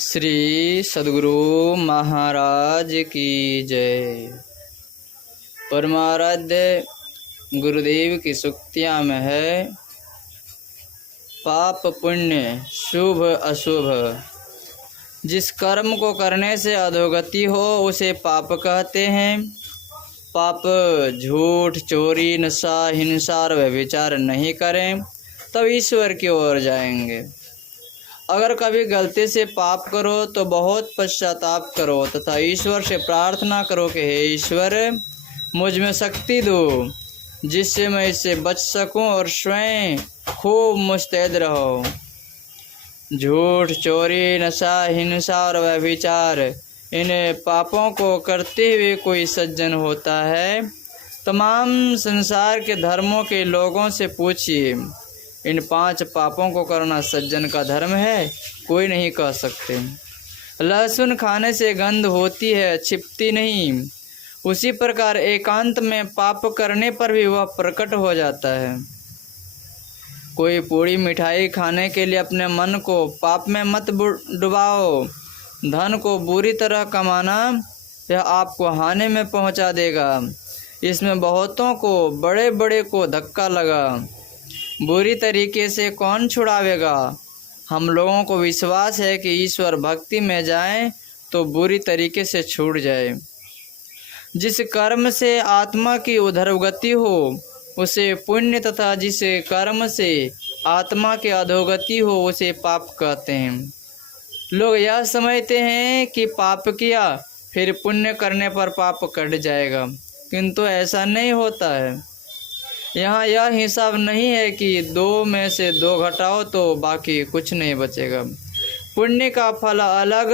श्री सद्गुरु महाराज की जय। परमाराध्य गुरुदेव की सूक्तियाँ में है, पाप पुण्य शुभ अशुभ, जिस कर्म को करने से अधोगति हो उसे पाप कहते हैं। पाप झूठ, चोरी, नशा, हिंसा और व्यभिचार नहीं करें तब ईश्वर की ओर जाएंगे। अगर कभी गलती से पाप करो तो बहुत पश्चाताप करो तथा ईश्वर से प्रार्थना करो कि हे ईश्वर, मुझ में शक्ति दो जिससे मैं इससे बच सकूं और स्वयं खूब मुस्तैद रहो। झूठ, चोरी, नशा, हिंसा और व्यभिचार, इन पापों को करते हुए कोई सज्जन होता है? तमाम संसार के धर्मों के लोगों से पूछिए, इन 5 पापों को करना सज्जन का धर्म है? कोई नहीं कह सकते। लहसुन खाने से गंध होती है, छिपती नहीं। उसी प्रकार एकांत में पाप करने पर भी वह प्रकट हो जाता है। कोई पूरी मिठाई खाने के लिए अपने मन को पाप में मत डुबाओ। धन को बुरी तरह कमाना यह आपको हानि में पहुंचा देगा। इसमें बहुतों को, बड़े बड़े को धक्का लगा। बुरी तरीके से कौन छुड़ावेगा? हम लोगों को विश्वास है कि ईश्वर भक्ति में जाएं तो बुरी तरीके से छूट जाए। जिस कर्म से आत्मा की उधरगति हो उसे पुण्य, तथा जिस कर्म से आत्मा की अधोगति हो उसे पाप कहते हैं। लोग यह समझते हैं कि पाप किया फिर पुण्य करने पर पाप कट जाएगा, किंतु ऐसा नहीं होता है। यहाँ यह हिसाब नहीं है कि 2 में से 2 घटाओ तो बाकी कुछ नहीं बचेगा। पुण्य का फल अलग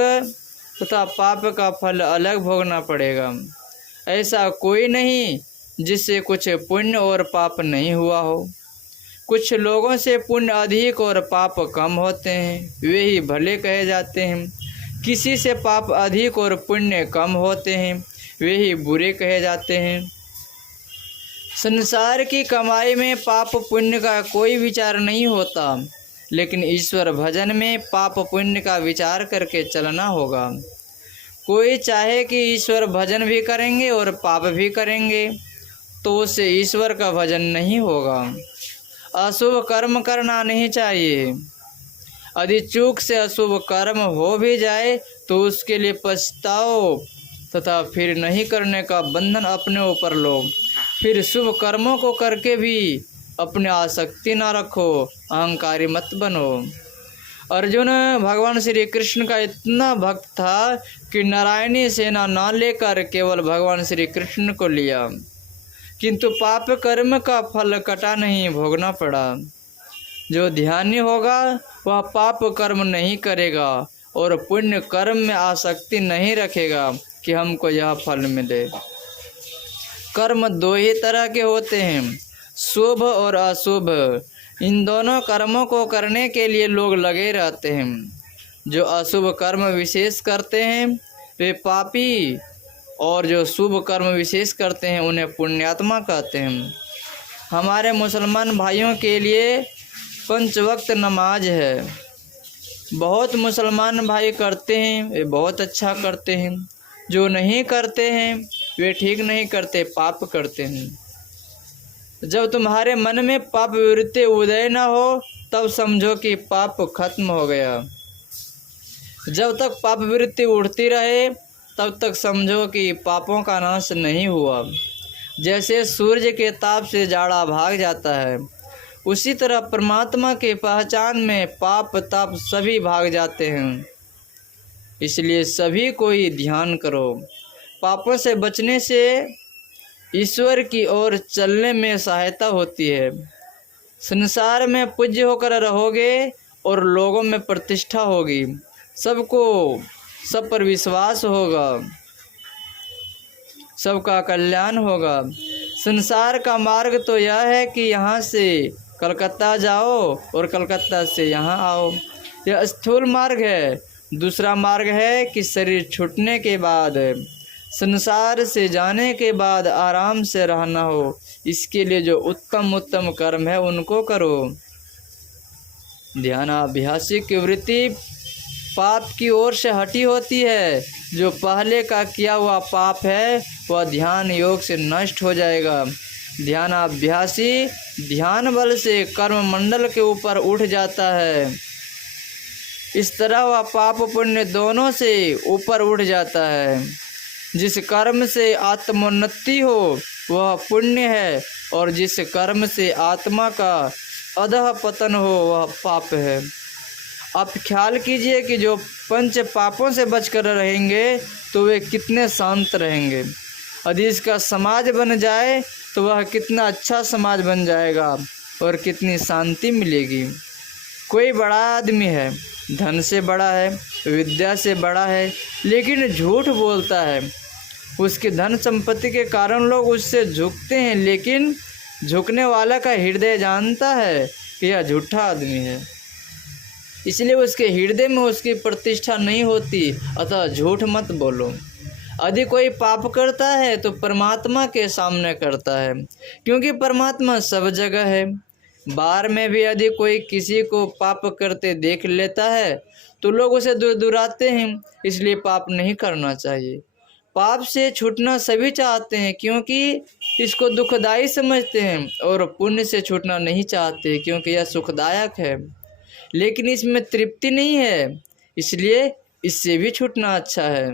तथा पाप का फल अलग भोगना पड़ेगा। ऐसा कोई नहीं जिससे कुछ पुण्य और पाप नहीं हुआ हो। कुछ लोगों से पुण्य अधिक और पाप कम होते हैं, वे ही भले कहे जाते हैं। किसी से पाप अधिक और पुण्य कम होते हैं, वे ही बुरे कहे जाते हैं। संसार की कमाई में पाप पुण्य का कोई विचार नहीं होता, लेकिन ईश्वर भजन में पाप पुण्य का विचार करके चलना होगा। कोई चाहे कि ईश्वर भजन भी करेंगे और पाप भी करेंगे तो उससे ईश्वर का भजन नहीं होगा। अशुभ कर्म करना नहीं चाहिए। यदि चूक से अशुभ कर्म हो भी जाए तो उसके लिए पछताओ तथा फिर नहीं करने का बंधन अपने ऊपर लो। फिर शुभ कर्मों को करके भी अपने आसक्ति न रखो, अहंकारी मत बनो। अर्जुन भगवान श्री कृष्ण का इतना भक्त था कि नारायणी सेना न लेकर केवल भगवान श्री कृष्ण को लिया, किंतु पाप कर्म का फल कटा नहीं, भोगना पड़ा। जो ध्यानी होगा वह पाप कर्म नहीं करेगा और पुण्य कर्म में आसक्ति नहीं रखेगा कि हमको यह फल मिले। कर्म 2 ही तरह के होते हैं, शुभ और अशुभ। इन दोनों कर्मों को करने के लिए लोग लगे रहते हैं। जो अशुभ कर्म विशेष करते हैं वे पापी, और जो शुभ कर्म विशेष करते हैं उन्हें पुण्यात्मा कहते हैं। हमारे मुसलमान भाइयों के लिए 5 वक्त नमाज है। बहुत मुसलमान भाई करते हैं, वे बहुत अच्छा करते हैं। जो नहीं करते हैं वे ठीक नहीं करते, पाप करते हैं। जब तुम्हारे मन में पाप वृत्ति उदय न हो तब समझो कि पाप खत्म हो गया। जब तक पाप वृत्ति उठती रहे तब तक समझो कि पापों का नाश नहीं हुआ। जैसे सूर्य के ताप से जाड़ा भाग जाता है, उसी तरह परमात्मा के पहचान में पाप ताप सभी भाग जाते हैं। इसलिए सभी कोई ध्यान करो। पापों से बचने से ईश्वर की ओर चलने में सहायता होती है। संसार में पूज्य होकर रहोगे और लोगों में प्रतिष्ठा होगी। सबको सब पर विश्वास होगा, सबका कल्याण होगा। संसार का मार्ग तो यह है कि यहाँ से कलकत्ता जाओ और कलकत्ता से यहाँ आओ, यह स्थूल मार्ग है। दूसरा मार्ग है कि शरीर छूटने के बाद, संसार से जाने के बाद आराम से रहना हो। इसके लिए जो उत्तम उत्तम कर्म है उनको करो। ध्यानाभ्यासी की वृत्ति पाप की ओर से हटी होती है। जो पहले का किया हुआ पाप है वह ध्यान योग से नष्ट हो जाएगा। ध्यानाभ्यासी ध्यान बल से कर्म मंडल के ऊपर उठ जाता है। इस तरह वह पाप पुण्य दोनों से ऊपर उठ जाता है। जिस कर्म से आत्मोन्नति हो वह पुण्य है और जिस कर्म से आत्मा का अधः पतन हो वह पाप है। आप ख्याल कीजिए कि जो पंच पापों से बचकर रहेंगे तो वे कितने शांत रहेंगे। यदि इसका समाज बन जाए तो वह कितना अच्छा समाज बन जाएगा और कितनी शांति मिलेगी। कोई बड़ा आदमी है, धन से बड़ा है, विद्या से बड़ा है, लेकिन झूठ बोलता है। उसकी धन संपत्ति के कारण लोग उससे झुकते हैं, लेकिन झुकने वाला का हृदय जानता है कि यह झूठा आदमी है, इसलिए उसके हृदय में उसकी प्रतिष्ठा नहीं होती। अतः झूठ मत बोलो। यदि कोई पाप करता है तो परमात्मा के सामने करता है, क्योंकि परमात्मा सब जगह है। बार में भी यदि कोई किसी को पाप करते देख लेता है तो लोग उसे दुराते हैं, इसलिए पाप नहीं करना चाहिए। पाप से छूटना सभी चाहते हैं क्योंकि इसको दुखदाई समझते हैं, और पुण्य से छूटना नहीं चाहते क्योंकि यह सुखदायक है, लेकिन इसमें तृप्ति नहीं है, इसलिए इससे भी छूटना अच्छा है।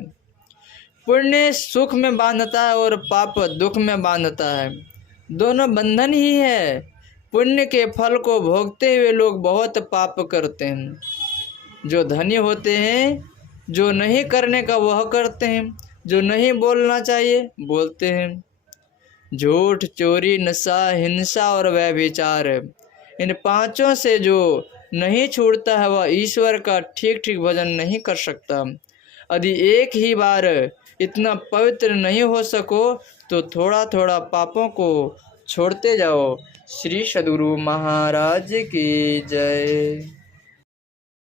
पुण्य सुख में बांधता है और पाप दुख में बांधता है। दोनों बंधन ही है। पुण्य के फल को भोगते हुए लोग बहुत पाप करते हैं। जो धनी होते हैं, जो नहीं करने का वह करते हैं, जो नहीं बोलना चाहिए बोलते हैं। झूठ, चोरी, नशा, हिंसा और व्यभिचार, इन पांचों से जो नहीं छूटता है वह ईश्वर का ठीक ठीक भजन नहीं कर सकता। यदि एक ही बार इतना पवित्र नहीं हो सको तो थोड़ा थोड़ा पापों को छोड़ते जाओ। श्री सद्गुरु महाराज की जय।